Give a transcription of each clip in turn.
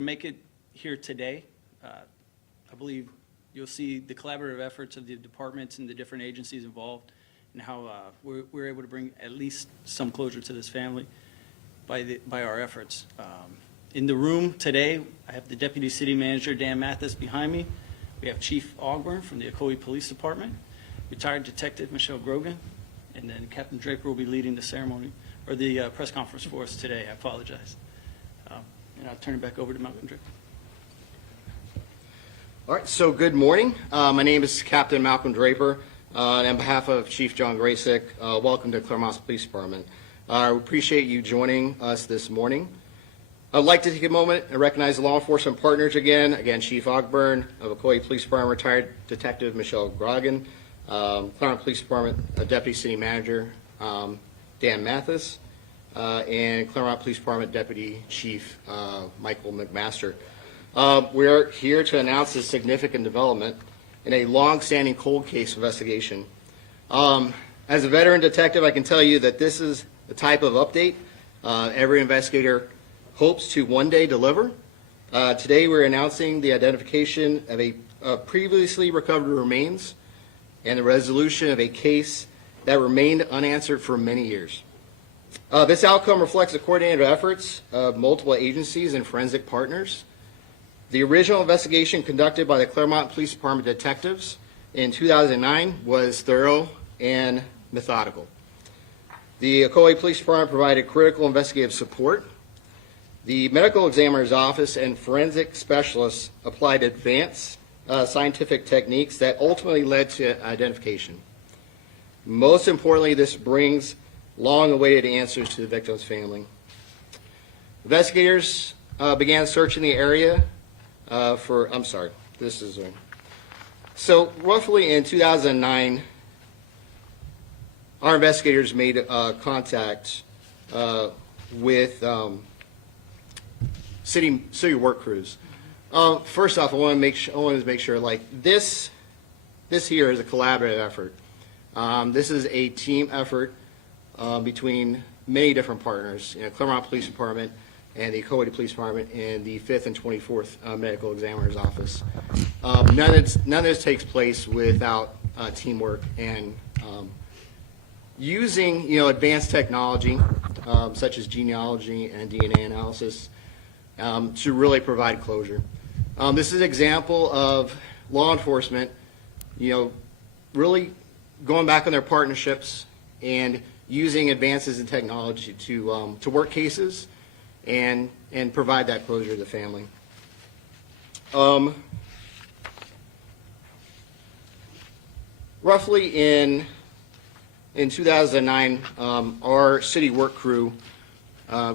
Make it here today. I believe you'll see the collaborative efforts of the departments and the different agencies involved and how we're able to bring at least some closure to this family by our efforts. In the room today, I have the Deputy City Manager, Dan Mathis, behind me. We have Chief Ogburn from the Ocoee Police Department, retired Detective Michelle Grogan, and then Captain Draper will be leading the ceremony, or the press conference for us today. I apologize. And I'll turn it back over to Malcolm Draper. All right, so good morning. My name is Captain Malcolm Draper, and on behalf of Chief John Graysick, welcome to Clermont Police Department. We appreciate you joining us this morning. I'd like to take a moment and recognize the law enforcement partners again. Again, Chief Ogburn of Ocoee Police Department, retired Detective Michelle Grogan, Clermont Police Department Deputy City Manager Dan Mathis, and Clermont Police Department Deputy Chief Michael McMaster. We're here to announce a significant development in a long-standing cold case investigation. As a veteran detective, I can tell you that this is the type of update every investigator hopes to one day deliver. Today we're announcing the identification of a previously recovered remains and the resolution of a case that remained unanswered for many years. This outcome reflects the coordinated efforts of multiple agencies and forensic partners. The original investigation conducted by the Clermont Police Department detectives in 2009 was thorough and methodical. The Ocoee Police Department provided critical investigative support. The medical examiner's office and forensic specialists applied advanced scientific techniques that ultimately led to identification. Most importantly, this brings long-awaited answers to the victim's family. Investigators began searching the area So roughly in 2009, our investigators made contact with city work crews. First off, I want to make sure, like this here is a collaborative effort. This is a team effort between many different partners, Clermont Police Department and the Ocoee Police Department and the 5th and 24th Medical Examiner's Office. None of this takes place without teamwork and using advanced technology such as genealogy and DNA analysis to really provide closure. This is an example of law enforcement, really going back on their partnerships and using advances in technology to work cases and provide that closure to the family. Roughly in 2009, our city work crew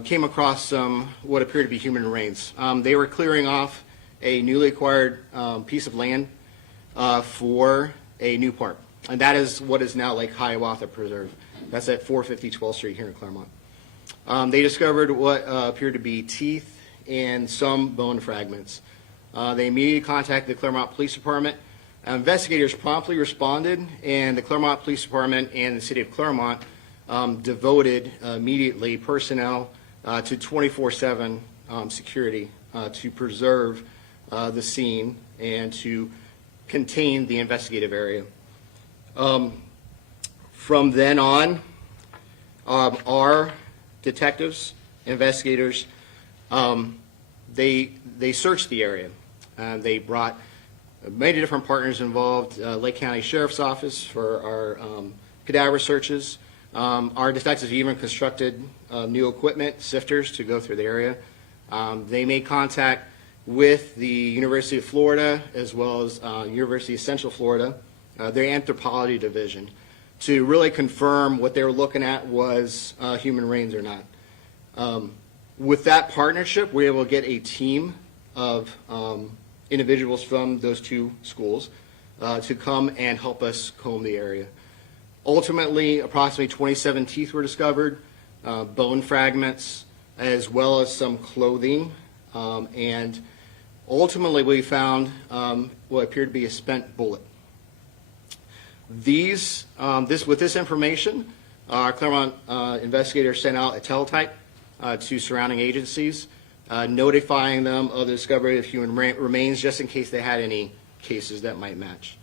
came across some what appeared to be human remains. They were clearing off a newly acquired piece of land for a new park, and that is what is now Lake Hiawatha Preserve. That's at 450 12th Street here in Clermont. They discovered what appeared to be teeth and some bone fragments. They immediately contacted the Clermont Police Department. Investigators promptly responded, and the Clermont Police Department and the City of Clermont devoted immediately personnel to 24/7 security to preserve the scene and to contain the investigative area. From then on, our detectives, investigators, they searched the area. They brought many different partners involved, Lake County Sheriff's Office for our cadaver searches. Our detectives even constructed new equipment, sifters, to go through the area. They made contact with the University of Florida as well as University of Central Florida, their anthropology division, to really confirm what they were looking at was human remains or not. With that partnership, we were able to get a team of individuals from those two schools to come and help us comb the area. Ultimately, approximately 27 teeth were discovered, bone fragments, as well as some clothing, and ultimately we found what appeared to be a spent bullet. With this information, our Clermont investigators sent out a teletype to surrounding agencies notifying them of the discovery of human remains just in case they had any cases that might match.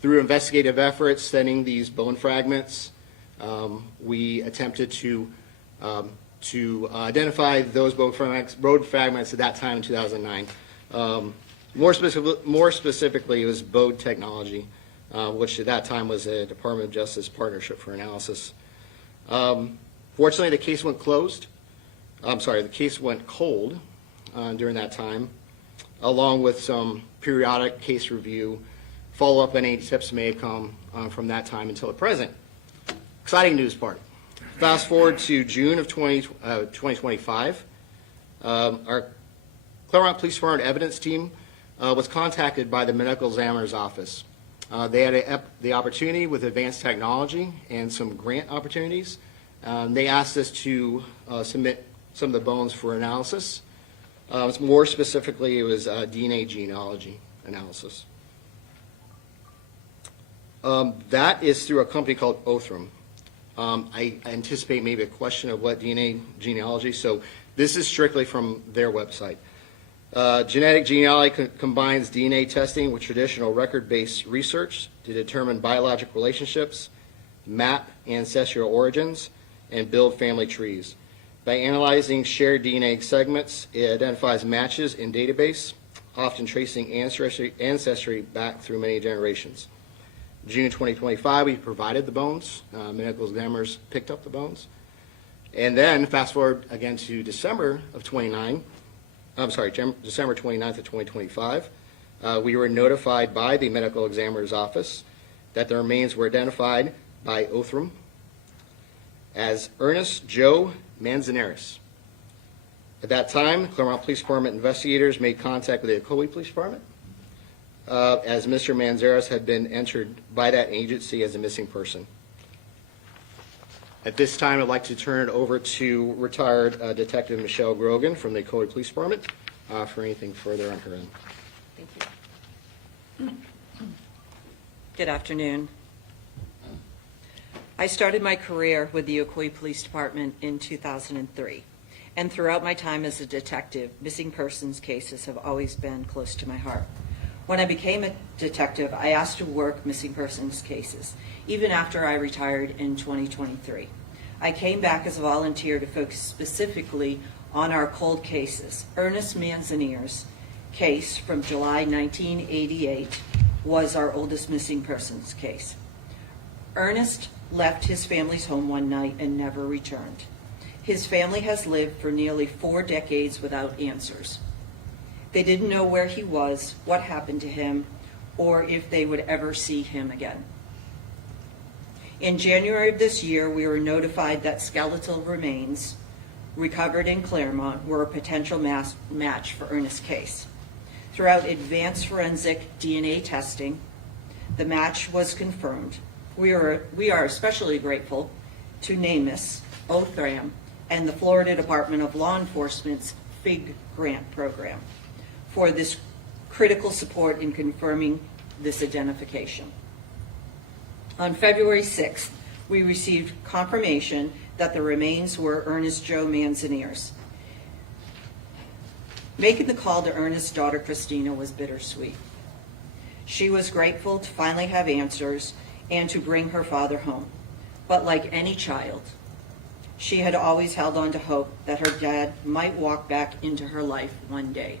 Through investigative efforts studying these bone fragments, we attempted to identify those bone fragments at that time in 2009. More specifically, it was Bode Technology, which at that time was a Department of Justice partnership for analysis. Fortunately, the case went the case went cold during that time, along with some periodic case review, follow-up on any tips may have come from that time until the present. Exciting news part. Fast forward to June of 2025. Our Clermont Police Department evidence team was contacted by the medical examiner's office. They had the opportunity with advanced technology and some grant opportunities. They asked us to submit some of the bones for analysis. More specifically, it was DNA genealogy analysis. That is through a company called Othram. I anticipate maybe a question of what DNA genealogy, so this is strictly from their website. Genetic genealogy combines DNA testing with traditional record-based research to determine biological relationships, map ancestral origins, and build family trees. By analyzing shared DNA segments, it identifies matches in database, often tracing ancestry back through many generations. June 2025, we provided the bones. Medical examiners picked up the bones. And then fast forward again to December 29th of 2025, we were notified by the medical examiner's office that the remains were identified by Othram as Ernest Joe Manzanares. At that time, Clermont Police Department investigators made contact with the Ocoee Police Department as Mr. Manzanares had been entered by that agency as a missing person. At this time, I'd like to turn it over to retired Detective Michelle Grogan from the Ocoee Police Department for anything further on her end. Thank you. Good afternoon. I started my career with the Ocoee Police Department in 2003, and throughout my time as a detective, missing persons cases have always been close to my heart. When I became a detective, I asked to work missing persons cases, even after I retired in 2023. I came back as a volunteer to focus specifically on our cold cases. Ernest Manzanares' case from July 1988 was our oldest missing persons case. Ernest left his family's home one night and never returned. His family has lived for nearly 4 decades without answers. They didn't know where he was, what happened to him, or if they would ever see him again. In January of this year, we were notified that skeletal remains recovered in Clermont were a potential match for Ernest's case. Throughout advanced forensic DNA testing, the match was confirmed. We are especially grateful to NamUs, Othram, and the Florida Department of Law Enforcement's FIG grant program for this critical support in confirming this identification. On February 6th, we received confirmation that the remains were Ernest Joe Manzanares. Making the call to Ernest's daughter Christina was bittersweet. She was grateful to finally have answers and to bring her father home. But like any child, she had always held on to hope that her dad might walk back into her life one day.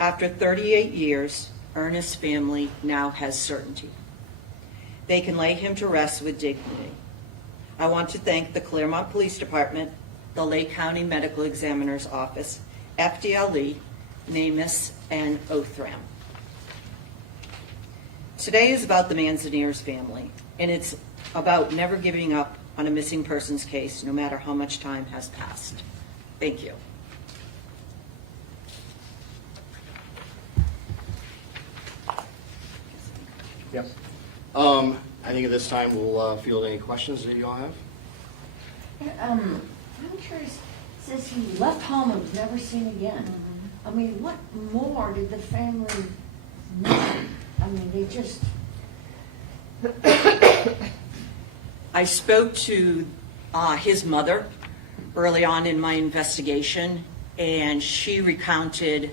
After 38 years, Ernest's family now has certainty. They can lay him to rest with dignity. I want to thank the Clermont Police Department, the Lake County Medical Examiner's Office, FDLE, NamUs, and Othram. Today is about the Manzanares family, and it's about never giving up on a missing persons case, no matter how much time has passed. Thank you. Yep. I think at this time we'll field any questions that you all have. I'm curious, it says he left home and was never seen again. I mean, what more did the family need? I mean, they just... I spoke to his mother, early on in my investigation, and she recounted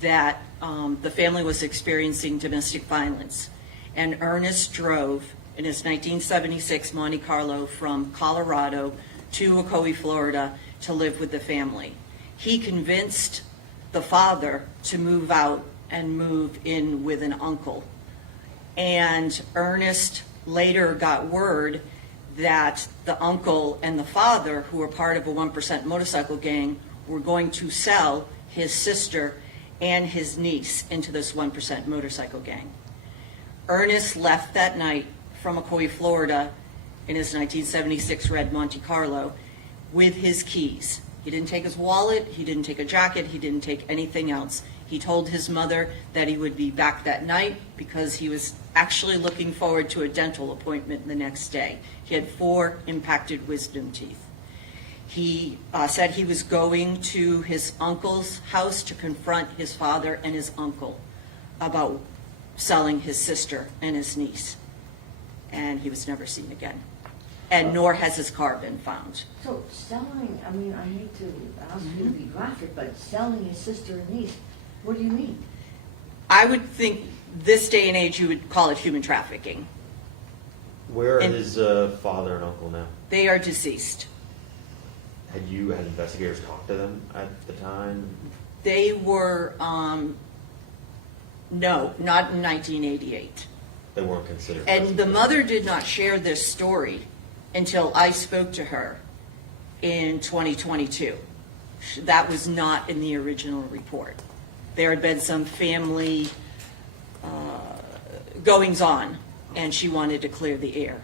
that the family was experiencing domestic violence. And Ernest drove in his 1976 Monte Carlo from Colorado to Ocoee, Florida, to live with the family. He convinced the father to move out and move in with an uncle. And Ernest later got word that the uncle and the father, who were part of a 1% motorcycle gang, were going to sell his sister and his niece into this 1% motorcycle gang. Ernest left that night from Ocoee, Florida, in his 1976 red Monte Carlo with his keys. He didn't take his wallet, he didn't take a jacket, he didn't take anything else. He told his mother that he would be back that night because he was actually looking forward to a dental appointment the next day. He had 4 impacted wisdom teeth. He said he was going to his uncle's house to confront his father and his uncle about selling his sister and his niece. And he was never seen again. And nor has his car been found. So selling, I mean, I hate to ask you to be graphic, but selling his sister and niece, what do you mean? I would think this day and age you would call it human trafficking. Where are And- his father and uncle now? They are deceased. Had investigators talked to them at the time? They were, no, not in 1988. They weren't considered. And the mother did not share this story until I spoke to her in 2022. That was not in the original report. There had been some family goings-on, and she wanted to clear the air.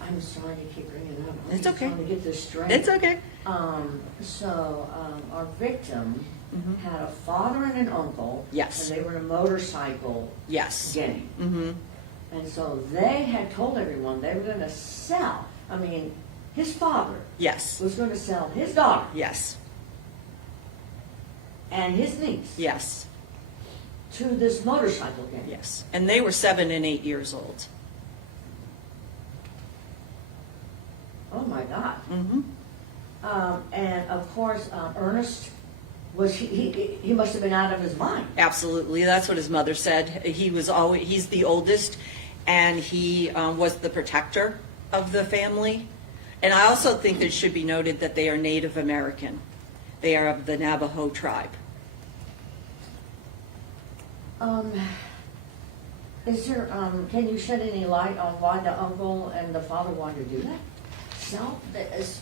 I'm sorry to keep bringing it up. I'm It's just okay. trying to get this straight. It's okay. Our victim Mhm. had a father and an uncle. Yes. And they were in a motorcycle Yes. gang. Mm-hmm. And so they had told everyone they were gonna sell, I mean, his father Yes. was gonna sell his daughter Yes. and his niece Yes. to this motorcycle gang. Yes. And they were 7 and 8 years old. Oh, my God. Mm-hmm. And of course, Ernest, he must have been out of his mind. Absolutely. That's what his mother said. He's the oldest, and he was the protector of the family. And I also think that it should be noted that they are Native American. They are of the Navajo tribe. Is there, can you shed any light on why the uncle and the father wanted to do that? Sell this?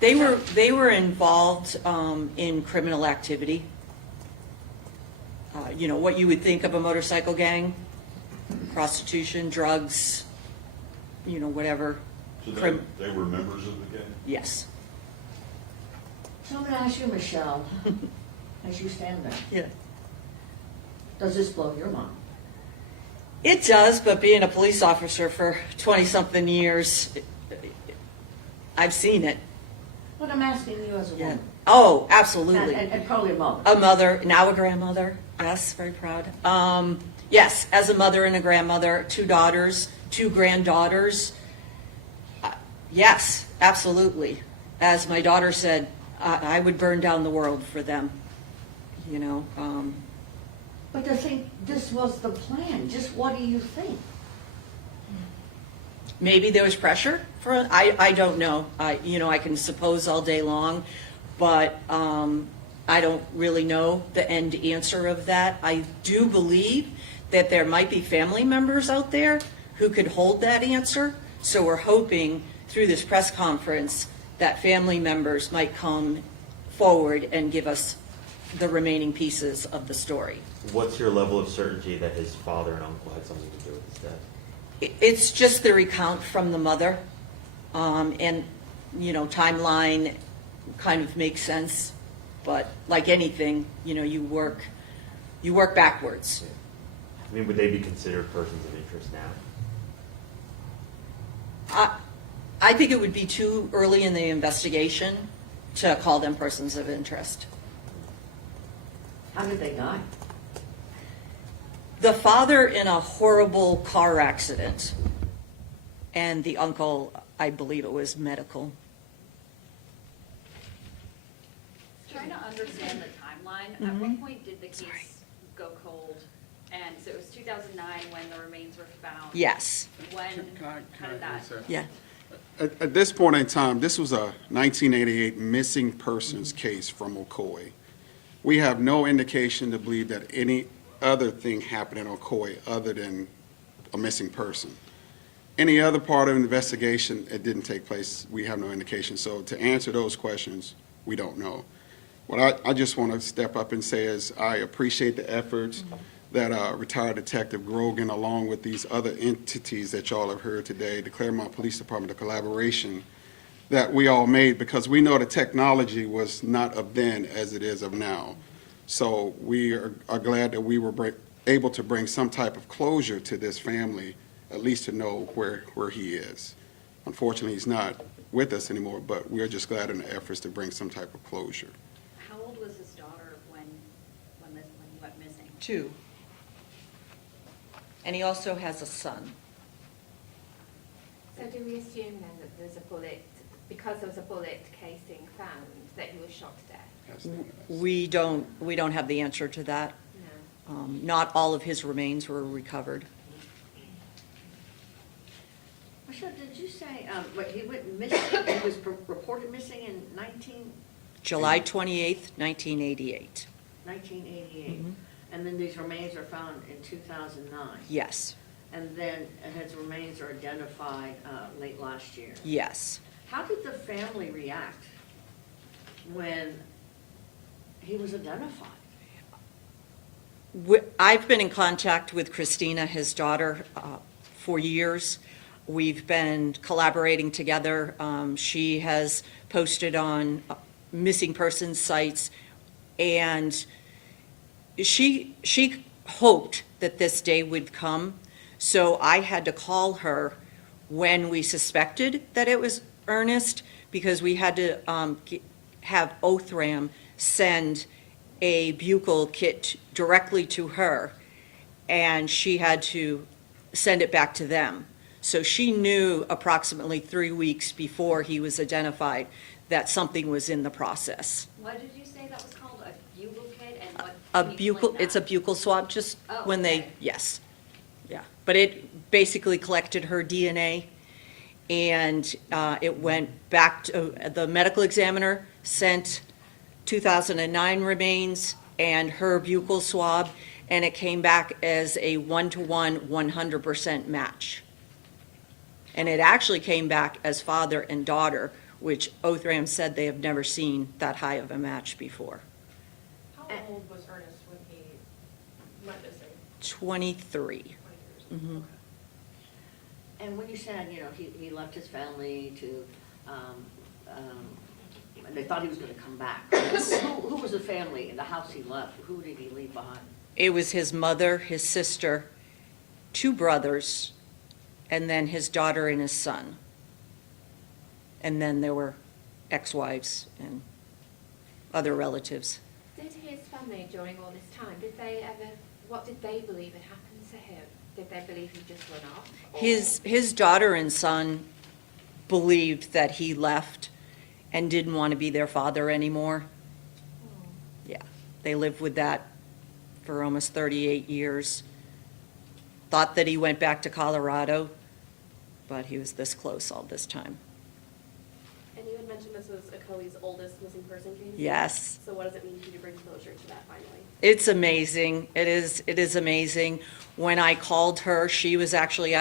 They were involved in criminal activity. You know, what you would think of a motorcycle gang, prostitution, drugs, you know, whatever. So Crim- they were members of the gang? Yes. So I'm gonna ask you, Michelle, as you stand there, Yeah. does this blow your mind? It does, but being a police officer for 20-something years, I've seen it. But I'm asking you as a Yeah. woman. Oh, absolutely. And probably a mother. A mother, now a grandmother. Yes, very proud. Yes, as a mother and a grandmother, 2 daughters, 2 granddaughters. Yes, absolutely. As my daughter said, I would burn down the world for them. You know, But to think this was the plan, just what do you think? maybe there was pressure for. I don't know. You know, I can suppose all day long, but I don't really know the end answer of that. I do believe that there might be family members out there who could hold that answer. So we're hoping through this press conference that family members might come forward and give us the remaining pieces of the story. What's your level of certainty that his father and uncle had something to do with his death? It's just the recount from the mother, and, you know, timeline kind of makes sense, but like anything, you know, you work backwards. I mean, would they be considered persons of interest now? I think it would be too early in the investigation to call them persons of interest. How did they die? The father in a horrible car accident, and the uncle, I believe it was medical. trying to understand the timeline. At what point did the case go cold? And so it was 2009 when the remains were found. Yes, When, how did that? yeah. At this point in time, this was a 1988 missing persons case from Ocoee. We have no indication to believe that any other thing happened in Ocoee other than a missing person. Any other part of the investigation, it didn't take place. We have no indication. So to answer those questions, we don't know. What I just want to step up and say is I appreciate the efforts that retired Detective Grogan, along with these other entities that y'all have heard today, the Clermont Police Department, the collaboration that we all made, because we know the technology was not of then as it is of now. So we are glad that we were able to bring some type of closure to this family, at least to know where he is. Unfortunately, he's not with us anymore, but we're just glad in the efforts to bring some type of closure. How old was his daughter when he went missing? 2. And he also has a son. So do we assume then that there's a bullet, because there was a bullet casing found, that he was shot to death? We don't have the answer to that. No. Not all of his remains were recovered. Michelle, did you say, he went missing, he was reported missing in July 28th, 1988. 1988? Mhm. And then these remains are found in 2009? Yes, And then his remains are identified late last year? yes. How did the family react when he was identified? I've been in contact with Christina, his daughter, for years. We've been collaborating together. She has posted on missing persons sites, and she hoped that this day would come. So I had to call her when we suspected that it was Ernest, because we had to have Othram send a buccal kit directly to her, and she had to send it back to them. So she knew approximately 3 weeks before he was identified that something was in the process. What did you say that was called? A bugle kit? And what? A can you buccal, explain it's a that? buccal swab, just Oh, when they, okay. yes, yeah. But it basically collected her DNA, and it went back to, the medical examiner sent 2009 remains and her buccal swab, and it came back as a 1-to-1, 100% match. And it actually came back as father and daughter, which Othram said they have never seen that high of a match before. How old was Ernest when he went missing? 23. 20 years. Mhm. Okay. And when you said, he left his family to, and they thought he was gonna come back, who was the family in the house he left? Who did he leave behind? It was his mother, his sister, 2 brothers, and then his daughter and his son. And then there were ex-wives and other relatives. Did his family during all this time, what did they believe had happened to him? Did they believe he just run off? Or- His daughter and son believed that he left and didn't want to be their father anymore. Oh. Yeah, they lived with that for almost 38 years. Thought that he went back to Colorado, but he was this close all this time. And you had mentioned this was Ocoee's oldest missing person case? Yes. So what does it mean to you to bring closure to that finally? It's amazing. It is amazing. When I called her, she was actually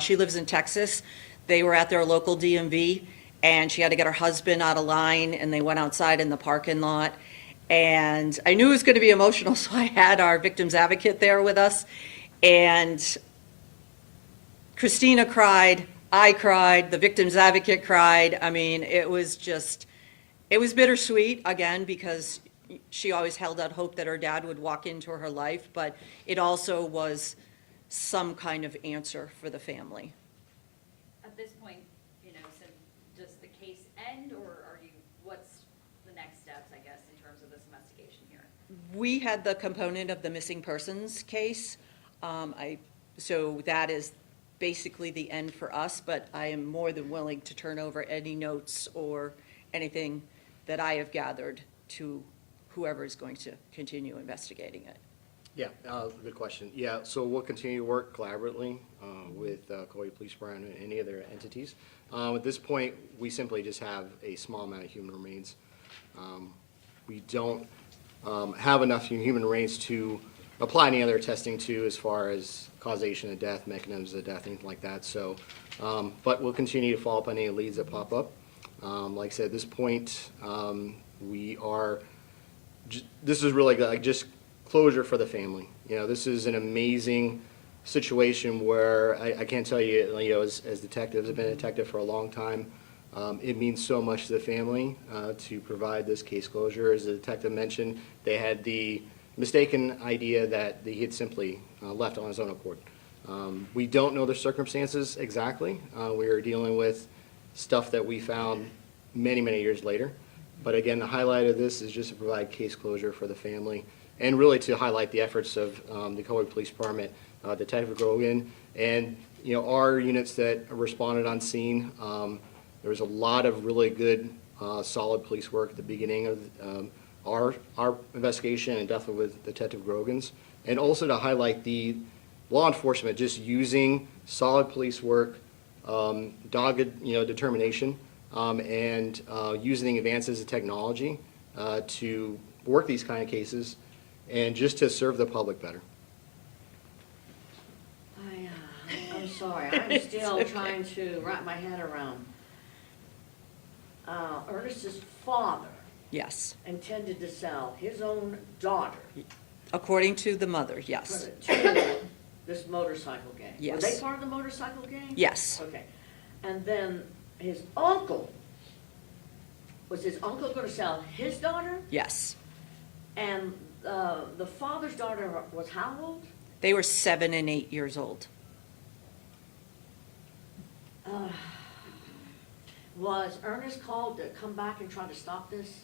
she lives in Texas. They were at their local DMV, and she had to get her husband out of line, and they went outside in the parking lot. And I knew it was going to be emotional, so I had our victim's advocate there with us. And Christina cried, I cried, the victim's advocate cried. I mean, it was bittersweet, again, because she always held out hope that her dad would walk into her life, but it also was some kind of answer for the family. At this point, so does the case end, or what's the next steps, I guess, in terms of this investigation here? We had the component of the missing persons case. So that is basically the end for us, but I am more than willing to turn over any notes or anything that I have gathered to whoever is going to continue investigating it. Yeah, good question. Yeah, so we'll continue to work collaboratively with Ocoee Police Department and any other entities. At this point, we simply just have a small amount of human remains. We don't have enough human remains to apply any other testing to as far as causation of death, mechanisms of death, anything like that. So, but we'll continue to follow up on any leads that pop up. Like I said, at this point, we are, this is really like just closure for the family. You know, this is an amazing situation where I can't tell you, you know, as detectives, I've been a detective for a long time. It means so much to the family to provide this case closure. As the detective mentioned, they had the mistaken idea that he had simply left on his own accord. We don't know the circumstances exactly. We are dealing with stuff that we found many, many years later. But again, the highlight of this is just to provide case closure for the family and really to highlight the efforts of the Ocoee Police Department, Detective Grogan, and, you know, our units that responded on scene. There was a lot of really good, solid police work at the beginning of our investigation, and definitely with Detective Grogan's. And also to highlight the law enforcement just using solid police work, dogged, you know, determination, and using advances of technology to work these kind of cases and just to serve the public better. I'm sorry, I'm still trying to wrap my head around. Ernest's father Yes, intended to sell his own daughter according to the mother, yes. to this motorcycle gang. Were Yes. they part of the motorcycle gang? Yes, Okay. And then his uncle, was his uncle going to sell his daughter? yes. And the father's daughter was how old? They were 7 and 8 years old. Was Ernest called to come back and try to stop this?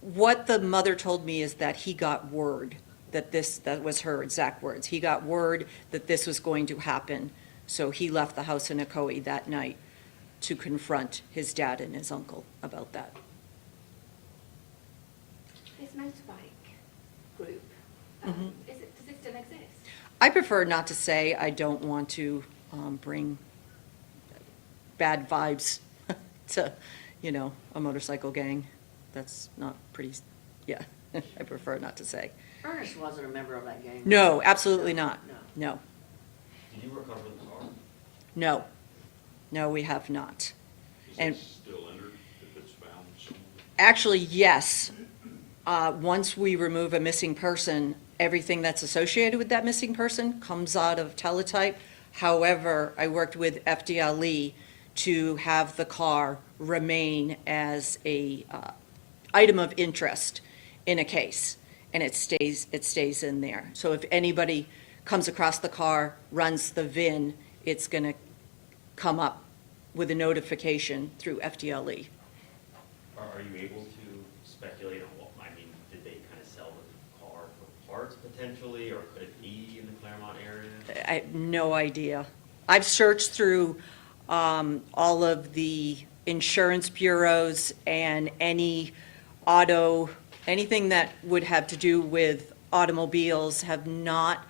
What the mother told me is that he got word that that was her exact words. He got word that this was going to happen, so he left the house in Ocoee that night to confront his dad and his uncle about that. This motorbike group, does it still exist? I prefer not to say. I don't want to bring bad vibes to, you know, a motorcycle gang. That's not pretty, yeah, I prefer not to say. Ernest wasn't a member of that gang. No, absolutely not. No. No, Did you recover the car? no, no, we have not. And Still entered if it's found somewhere? actually, yes. Once we remove a missing person, everything that's associated with that missing person comes out of teletype. However, I worked with FDLE to have the car remain as a item of interest in a case, and it stays in there. So if anybody comes across the car, runs the VIN, it's going to come up with a notification through FDLE. Are you able to speculate on what, I mean, did they kind of sell the car for parts potentially, or could it be in the Clermont area? I have no idea. I've searched through all of the insurance bureaus and anything that would have to do with automobiles have not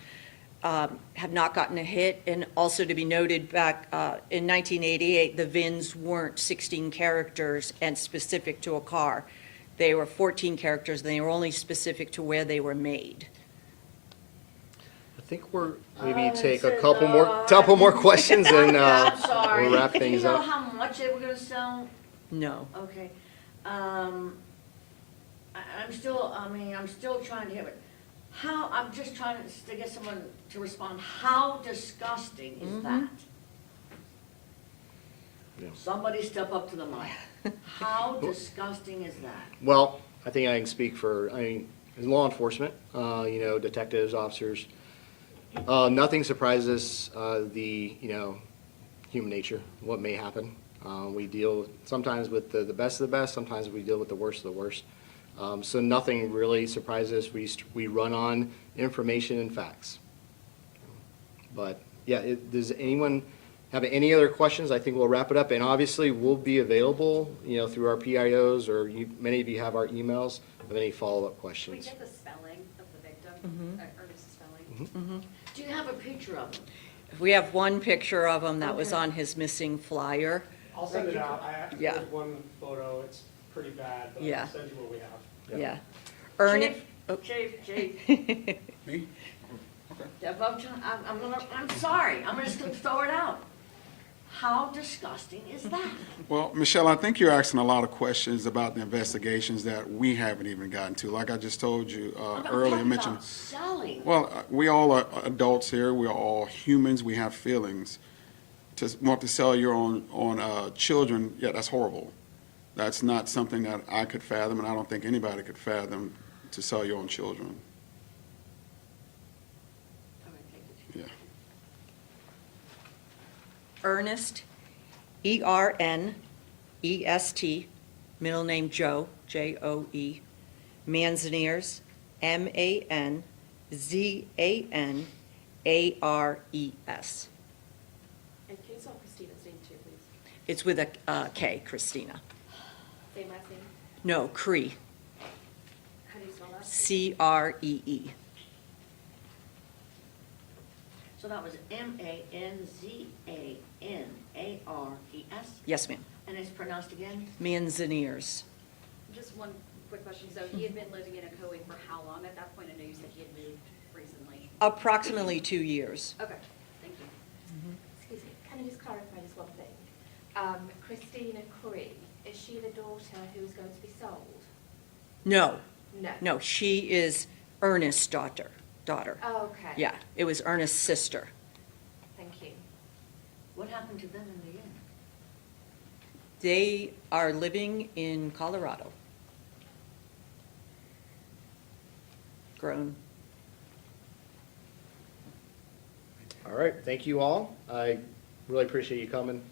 gotten a hit. And also to be noted, back in 1988, the VINs weren't 16 characters and specific to a car. They were 14 characters, and they were only specific to where they were made. I think we're maybe take a couple more questions and I'm sorry. we'll wrap things Do you know up. how much they were gonna sell? No. Okay. I'm still trying to hear it. I'm just trying to get someone to respond. How disgusting is that? Yeah. Somebody step up to the mic. How disgusting is that? Well, I think I can speak for, as law enforcement, you know, detectives, officers, nothing surprises the, you know, human nature, what may happen. We deal sometimes with the best of the best, sometimes we deal with the worst of the worst. So nothing really surprises us. We run on information and facts. But yeah, does anyone have any other questions? I think we'll wrap it up. And obviously, we'll be available, you know, through our PIOs, or many of you have our emails. have any follow-up Can we questions. get the spelling of the victim, Ernest's spelling? Mm-hmm. Do you have a picture of him? We have one picture of him that was on his missing flyer. I'll send it out. Yeah. There's one photo, it's pretty bad, but Yeah. I'll send you what we have. Yeah. Ernest. Chief, Me? I'm sorry, I'm just gonna throw it out. How disgusting is that? Well, Michelle, I think you're asking a lot of questions about the investigations that we haven't even gotten to. Like I just told you I'm earlier, talking mentioned. about selling. Well, we all are adults here. We're all humans. We have feelings. To want to sell your own children, yeah, that's horrible. That's not something that I could fathom, and I don't think anybody could fathom to sell your own children. Yeah. Ernest, E-R-N-E-S-T, middle name Joe, J-O-E, Manzanares, M-A-N-Z-A-N-A-R-E-S. And can you spell Christina's name too, please? It's with a K, Christina. Same last name? No, Cree, How do you spell that? C-R-E-E. So that was M-A-N-Z-A-N-A-R-E-S, Yes, ma'am. and it's pronounced again? Manzanares. Just one quick question. So he had been living in Ocoee for how long at that point? I know you said he had moved recently. Approximately 2 years. Okay, thank you. Excuse me, can I just clarify just one thing? Christina Curry, is she the daughter who is going to be sold? No, No. no, she is Ernest's daughter. Okay. Yeah, it was Ernest's sister. Thank you. What happened to them in the end? They are living in Colorado. Grown. All right, thank you all. I really appreciate you coming.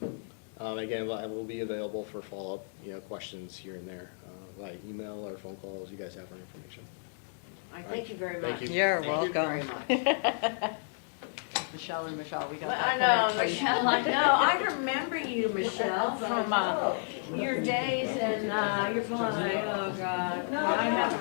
Again, I will be available for follow-up, questions here and there, via email or phone calls. You guys have our information. I thank you very Thank much. you. You're Thank you very welcome. much. Michelle and Michelle, we got Well, that. I know, connection. Michelle, I know. I remember you, Michelle, from your days and your flying. Oh, God. I have,